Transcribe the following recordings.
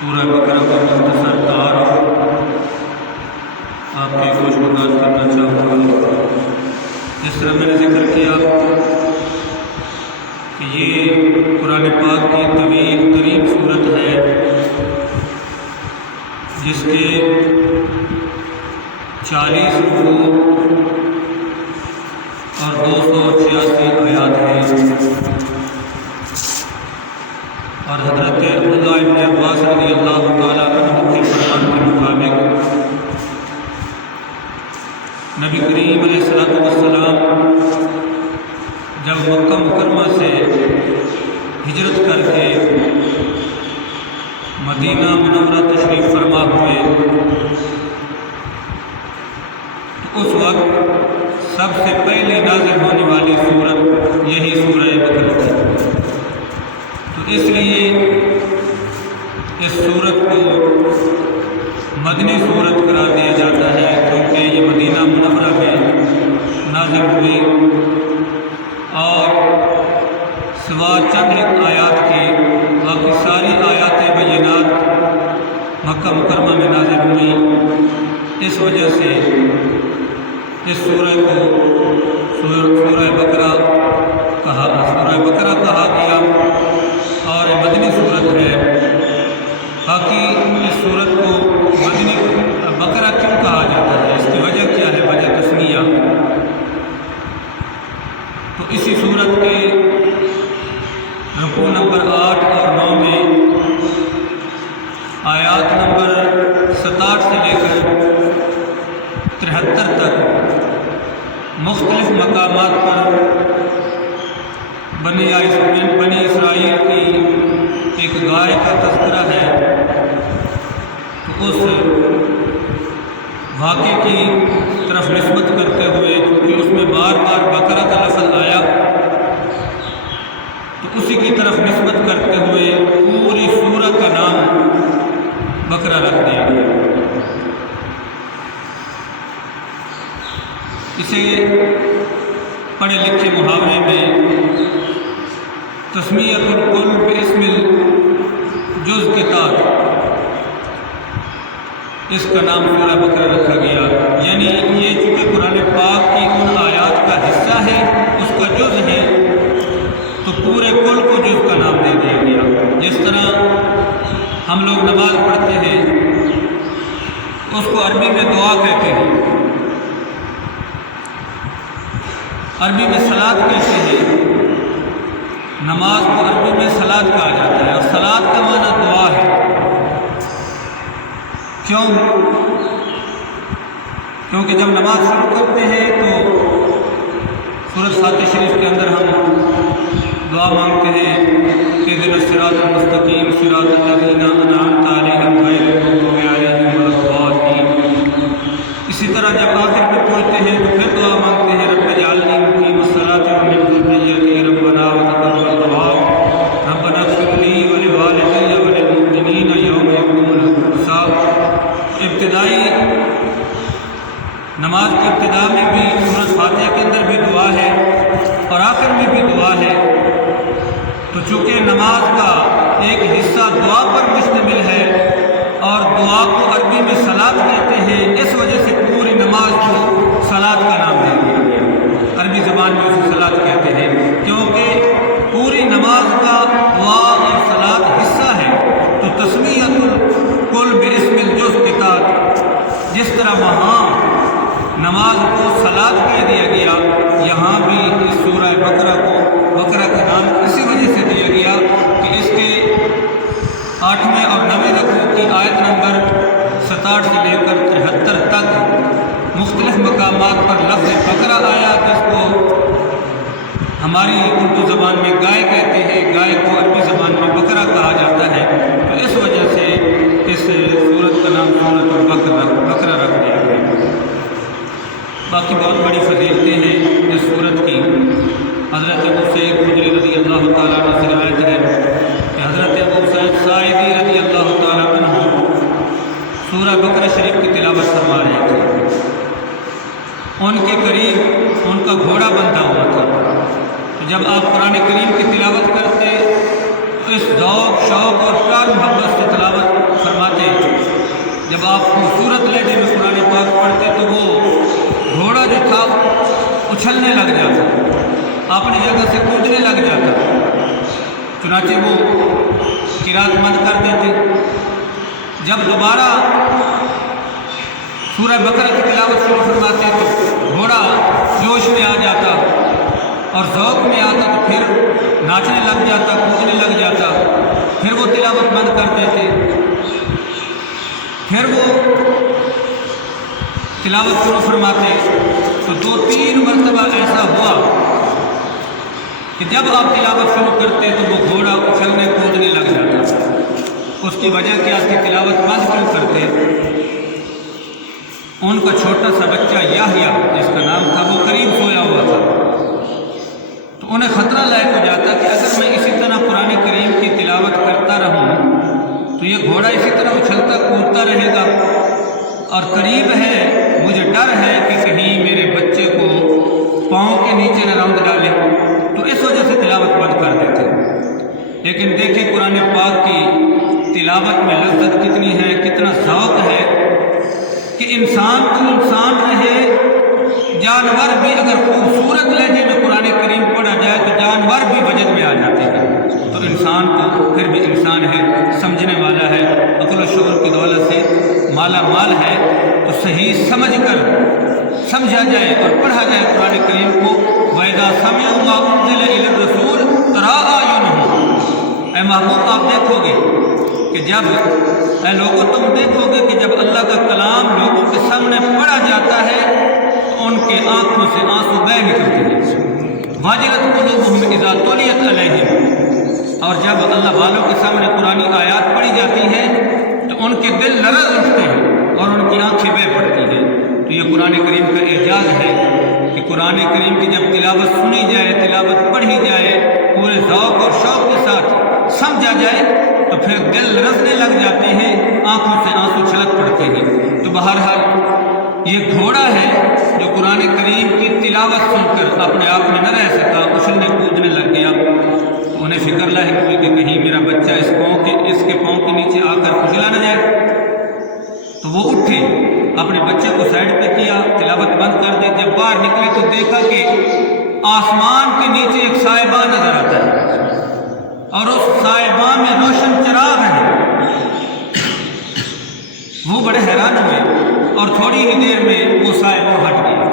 سورہ بقرہ کا مختصر تعارف آپ کی گوش گزار کرنا چاہوں گا۔ جس طرح میں نے ذکر کیا کہ یہ قرآن پاک کی طویل ترین صورت ہے جس کے 40 رکوع اور 286 آیات ہیں، اور حضرت عبداللہ ابن عباس رضی اللہ تعالیٰ عنہ کے فرمان کے مطابق نبی کریم علیہ السلام جب مکہ مکرمہ سے ہجرت کر کے مدینہ منورہ تشریف فرما ہوئے تو اس وقت سب سے پہلے نازل ہونے والی سورت یہی سورہ بقرہ تھی۔ تو اس لیے اس سورت کو مدنی سورت قرار دیا جاتا ہے، کیونکہ یہ مدینہ منورہ میں نازل ہوئی اور سوا چند ایک آیات کی باقی ساری آیات بینات مکہ مکرمہ میں نازل ہوئی۔ اس وجہ سے اس سورہ کو سورہ بقرہ کہا گیا اور مدنی صورت ہے۔ باقی اس صورت کو مدنی بقرہ کیوں کہا جاتا ہے، اس کی وجہ کیا ہے، وجہ تسمیہ۔ تو اسی صورت کے رکوع نمبر 8 اور 9 میں آیات نمبر 67 سے لے کر 73 تک مختلف مقامات پر بنی اسرائیل کی ایک گائے کا تذکرہ ہے۔ تو اس واقعے کی طرف نسبت کرتے ہوئے، کیونکہ اس میں بار بار بقرہ کا لفظ آیا، تو اسی کی طرف نسبت کرتے ہوئے پوری سورہ کا نام بقرہ رکھ دیا گیا۔ اسے پڑھے لکھے محاورے میں تسمیۃ الکل باسم الجز کے تحت اس کا نام سورہ بقرہ رکھا گیا، یعنی یہ چونکہ قرآن پاک کی ان آیات کا حصہ ہے، اس کا جز ہے، تو پورے کل کو جز کا نام دے دیا گیا۔ جس طرح ہم لوگ نماز پڑھتے ہیں اس کو عربی میں دعا کہتے ہیں، عربی میں صلاۃ کہتے ہیں، نماز کو عربی میں صلاۃ کہا جاتا ہے، اور صلاۃ کا معنی دعا ہے۔ کیونکہ جب نماز شروع کرتے ہیں تو سورۃ فاتحہ شریف کے اندر ہم دعا مانگتے ہیں، اہدنا الصراط المستقیم صراط الذین انعمت علیہم غیر المغضوب علیہم ولا الضالین۔ اسی طرح جب آخر میں پہنچتے ہیں تو پھر دعا مانگتے ہیں، رب اجعلنی مقیم الصلاۃ ومن ذریتی ربنا وتقبل دعاء ربنا اغفر لی ولوالدی وللمؤمنین یوم یقوم الحساب۔ ابتدائی نماز کی ابتدا میں بھی سورۃ فاتحہ کے اندر بھی دعا ہے اور آخر میں بھی دعا ہے۔ تو چونکہ نماز کا ایک حصہ دعا پر مشتمل ہے اور دعا کو عربی میں صلاۃ کہتے ہیں، اس وجہ سے پوری نماز کو صلاۃ کا نام دے دیا گیا۔ عربی زبان میں اسے صلاۃ کہتے ہیں کیونکہ پوری نماز کا دعا اور صلاۃ حصہ ہے۔ تو تسمیۃ الکل باسم الجز کے تحت جس طرح وہاں نماز کو صلاۃ کہہ دیا گیا، یہاں بھی اس سورہ بقرہ کو بقرہ کا نام اسی وجہ سے دیا گیا کہ اس کے 8ویں اور 9ویں رکوع کی آیت نمبر 67 سے لے کر 73 تک مختلف مقامات پر لفظ بقرہ آیا، جس کو ہماری اردو زبان میں گائے کہتے ہیں، گائے کو عربی زبان میں بقرہ کہا جاتا ہے۔ تو اس وجہ سے اس سورت کا نام سورۃ البقرہ رکھ دیا گیا۔ باقی بہت بڑی فضیلتیں ہیں اس سورت کی۔ حضرت ابو سعید خدری رضی اللہ تعالیٰ عنہ سے روایت ہے کہ حضرت ابو سعید ساعدی رضی اللہ تعالیٰ عنہ سورہ بقرہ شریف کی تلاوت فرما رہے تھے۔ ان کے قریب ان کا گھوڑا بندھا ہوا تھا۔ تو جب آپ قرآن کریم کی تلاوت کرتے تو اس ذوق شوق اور پیار محبت سے تلاوت اچھلنے لگ جاتا، اپنی جگہ سے کودنے لگ جاتا، چنانچہ وہ قرات بند کر دیتے۔ جب دوبارہ سورہ بقرہ کی تلاوت شروع فرماتے تو گھوڑا جوش میں آ جاتا اور ذوق میں آتا تو پھر ناچنے لگ جاتا، کودنے لگ جاتا، پھر وہ تلاوت بند کر دیتے، پھر وہ تلاوت شروع فرماتے۔ تو 2-3 مرتبہ ایسا ہوا کہ جب آپ تلاوت شروع کرتے تو وہ گھوڑا اچھلنے کودنے لگ جاتا۔ اس کی وجہ کیا تھی؟ تلاوت بند کیوں کرتے؟ ان کا چھوٹا سا بچہ یحییٰ جس کا نام تھا وہ قریب سویا ہوا تھا، تو انہیں خطرہ لاحق ہو جاتا کہ اگر میں اسی طرح قرآن کریم کی تلاوت کرتا رہوں تو یہ گھوڑا اسی طرح اچھلتا کودتا رہے گا، اور قریب ہے، مجھے ڈر ہے کہ کہیں میرے بچے کو پاؤں کے نیچے نہ روند ڈالے، تو اس وجہ سے تلاوت بند کر دیتے۔ لیکن دیکھیں قرآن پاک کی تلاوت میں لذت کتنی ہے، کتنا ذوق ہے کہ انسان تو انسان رہے، جانور بھی اگر خوبصورت لہجے میں قرآن کریم پڑھا جائے تو جانور بھی وجد میں آ جاتے ہیں، تو انسان تو پھر بھی انسان ہے، سمجھنے والا ہے، عقل و شعور کی دولت سے مالا مال ہے، تو صحیح سمجھ کر سمجھا جائے اور پڑھا جائے قرآن کریم کو۔ وَإِذَا سَمِعُوا مَا أُنزِلَ إِلَى الرَّسُولِ تَرَىٰ أَعْيُنَهُمْ، اے محبوب آپ دیکھو گے کہ جب اے لوگوں تم دیکھو گے کہ جب اللہ کا کلام لوگوں کے سامنے پڑھا جاتا ہے تو ان کے آنکھوں سے آنسو بہہ نکلتے ہیں۔ وَاجِلَتْ قُلُوبُهُمْ إِذَا تُلِيَتْ عَلَيْهِمْ، اور جب اللہ والوں کے سامنے قرآن آیات پڑھی جاتی ہیں تو ان کے دل لرز اٹھتے ہیں اور ان کی آنکھیں بہہ پڑتی ہیں۔ تو یہ قرآن کریم کا اعجاز ہے کہ قرآن کریم کی جب تلاوت سنی جائے، تلاوت پڑھی جائے، پورے ذوق اور شوق کے ساتھ سمجھا جائے تو پھر دل لرزنے لگ جاتے ہیں، آنکھوں سے آنسو چھلک پڑتے ہیں۔ تو بہرحال یہ گھوڑا ہے جو قرآن کریم کی تلاوت سن کر اپنے آپ میں نہ رہ سکا، اچھلنے کودنے لگ گیا، تو انہیں فکر لاحق ہوئی کہ کہیں میرا بچہ اس کے پاؤں کے نیچے آ کر کچلا نہ جائے۔ تو وہ اٹھے، اپنے بچے کو سائڈ پہ کیا، تلاوت بند کر دی۔ جب باہر نکلے تو دیکھا کہ آسمان کے نیچے ایک سائبہ نظر آتا ہے اور اس سائبہ میں روشن چراغ ہے۔ وہ بڑے حیران ہوئے اور تھوڑی ہی دیر میں وہ سائبہ ہٹ گیا۔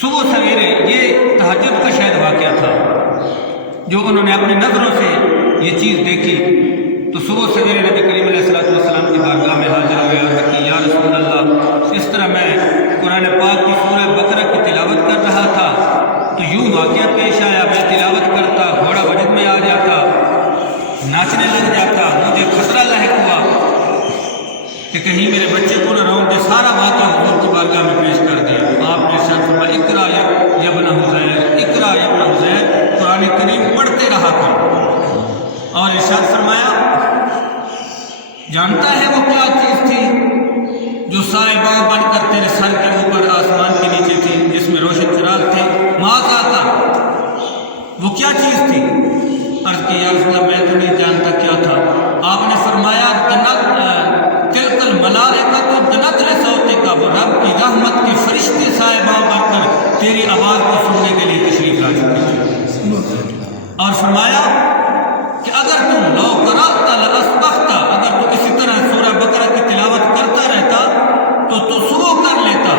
صبح سویرے یہ تہجد کا شاید واقعہ تھا جو انہوں نے اپنی نظروں سے یہ چیز دیکھی، تو صبح سویرے نبی کریم علیہ السلام کی بارگاہ میں حاضر ہوئے اور کہ یا رسول اللہ، اس طرح میں قرآن پاک کی سورہ بقرہ کی تلاوت کر رہا تھا تو یوں واقعہ پیش آیا، میں تلاوت کرتا، گھوڑا وجد میں آ جاتا، ناچنے لگ جاتا، مجھے خطرہ لاحق ہوا کہ کہیں میرے بچے کو نہ روند دے۔ سارا واقعہ حضور کی بارگاہ میں پیش کر دیا۔ آپ نے ارشاد فرمایا اقرا یا ابن حذیر، اقرا یا ابن حذیر، قرآن کریم پڑھتے رہا کرو۔ اور ارشاد فرمایا جانتا ہے وہ کیا چیز تھی جو سائبہ بن کر تیرے سر کے اوپر آسمان کے نیچے تھی، جس میں روشن چراغ تھے؟ ماذا تھا، وہ کیا چیز تھی؟ عرض کی یا رسول اللہ میں تو نہیں جانتا کیا تھا۔ آپ نے فرمایا تلک الملائکۃ دنت لصوتک، وہ رب کی رحمت کے فرشتے سائبہ بن کر تیری آواز کو سننے کے لیے تشریف لا چکے۔ اور فرمایا کہ اگر تم لو قرأت لأسبحت، اگر تو اسی طرح سورہ بقرہ کی تلاوت کرتا رہتا تو سو کر لیتا،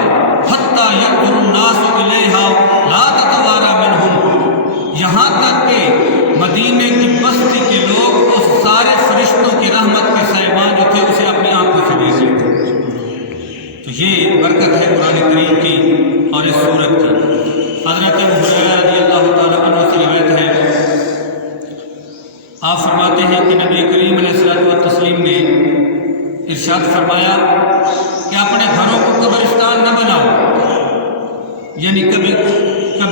حتی ينظر الناس الیہا لا تتواری منہم، یہاں تک کہ مدینے کی بستی کے لوگ اس سارے فرشتوں کی رحمت کے سائبان جو تھے اسے اپنی آنکھوں سے دیکھ لیتے۔ تو یہ برکت ہے قرآن کریم کی اور اس سورت کی۔ حضرت ابو ہریرہ رضی اللہ تعالیٰ عنہ سے روایت ہے، آپ فرماتے ہیں کہ نبی کریم علیہ الصلوۃ والتسلیم نے ارشاد فرمایا کہ اپنے گھروں کو قبرستان نہ بناؤ، یعنی کبھی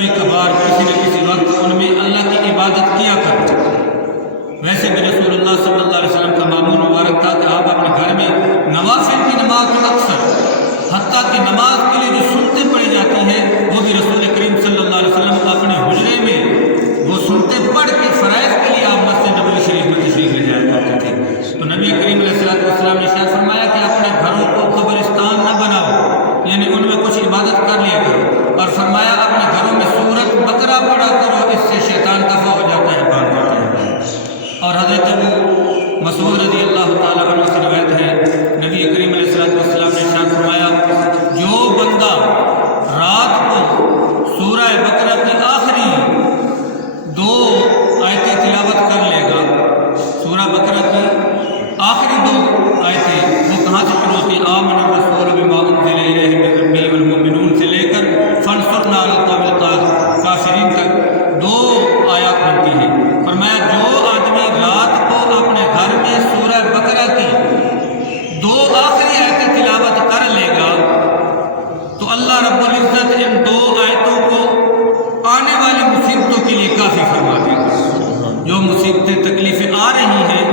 کبھار کسی نہ کسی وقت ان میں اللہ کی عبادت کیا کرو۔ ویسے بھی رسول اللہ صلی اللہ علیہ وسلم کا معمول مبارک تھا کہ آپ اپنے گھر میں نوافل کی نماز کو اکثر، حتیٰ کہ نماز کے لیے جو سنتیں پڑھی جاتی ہیں وہ بھی رسول کریم صلی اللہ علیہ وسلم اپنے حجرے میں وہ سنتیں پڑھ کے فرائض کے لیے آپ مسجد نبوی شریف میں تشریف لے جایا کرتے تھے۔ تو نبی کریم علیہ السلام نے ارشاد فرمایا کہ اپنے گھروں کو قبرستان نہ بناؤ، یعنی ان میں کچھ عبادت کر لیا کرو، اور فرمایا آخری دو آیتیں وہ کہاں سے شروع ہوتی ہیں؟ آمن الرسول بما انزل الیہ من ربہ والمؤمنون سے لے کر فانصرنا علی القوم الکافرین تک 2 آیات بنتی ہیں۔ فرمایا جو آدمی رات کو اپنے گھر میں سورہ بقرہ کی 2 آخری آیتیں تلاوت کر لے گا تو اللہ رب العزت ان 2 آیتوں کو آنے والی مصیبتوں کے لیے کافی فرما دے گا۔ جو مصیبتیں تکلیفیں آ رہی ہیں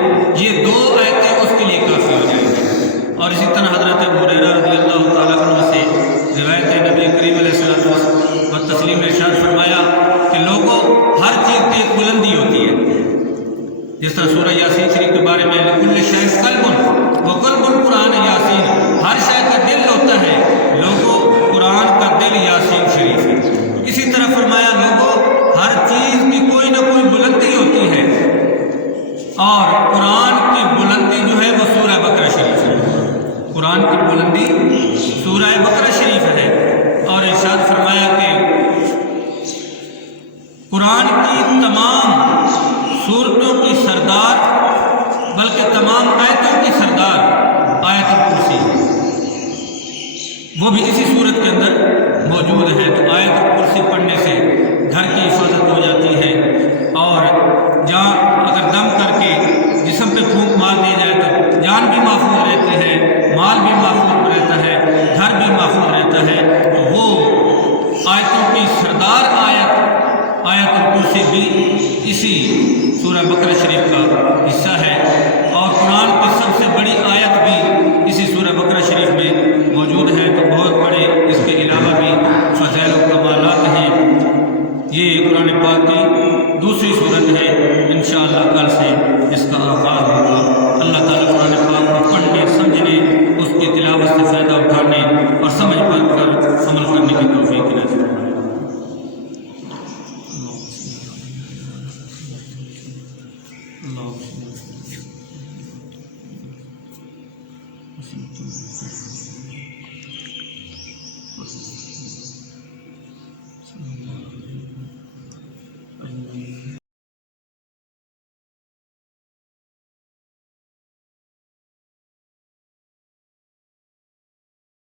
یہ 2 آیتیں اس کے لیے کافی ہو جائیں گی۔ اور اسی طرح حضرت ابو ہریرہ رضی اللہ تعالیٰ عنہ سے روایت ہے، نبی کریم علیہ الصلوۃ والتسلیم نے ارشاد فرمایا کہ لوگوں ہر چیز کی ایک بلندی ہوتی ہے، جس طرح سورہ یاسین شریف کے بارے میں لکل شیء قلب وقلب القرآن یاسین، ہر شے کا دل ہوتا ہے، لوگوں قرآن کا دل یاسین شریف ہے۔ اسی طرح فرمایا لوگوں ہر چیز کی کوئی نہ کوئی بلندی ہوتی ہے، اور قرآن کی بلندی جو ہے وہ سورہ بقرہ شریف ہے۔ قرآن کی بلندی سورہ بقرہ شریف ہے۔ اور ارشاد فرمایا کہ قرآن کی تمام سورتوں کی سردار، بلکہ تمام آیتوں کی سردار آیت الکرسی، وہ بھی اسی صورت کے اندر موجود ہے۔ تو آیت الکرسی پڑھنے سے گھر کی حفاظت ہو جاتی ہے، اور جان اگر دم کر کے جسم پہ پھونک مار دی جائے تو جان بھی محفوظ رہتی ہے، مال بھی محفوظ رہتا ہے، گھر بھی محفوظ رہتا ہے۔ تو وہ آیتوں کی سردار آیت الکرسی بھی اسی سورہ بقرہ شریف کا حصہ ہے، اور قرآن کی سب سے بڑی آیت بھی اسی سورہ بقرہ شریف میں موجود ہے۔ تو بہت بڑے اس کے علاوہ بھی فضائل و کمالات ہیں۔ یہ قرآن پاک کی دوسری صورت ہے، انشاءاللہ کل سے اس کا آغاز ہوگا۔ اللہ تعالیٰ قرآن پاک کو پڑھنے، سمجھنے، اس کی تلاوت سے فائدہ اٹھانے اور سمجھ پڑھ کر عمل کرنے کی توفیق نصیب فرمائے۔ اللہ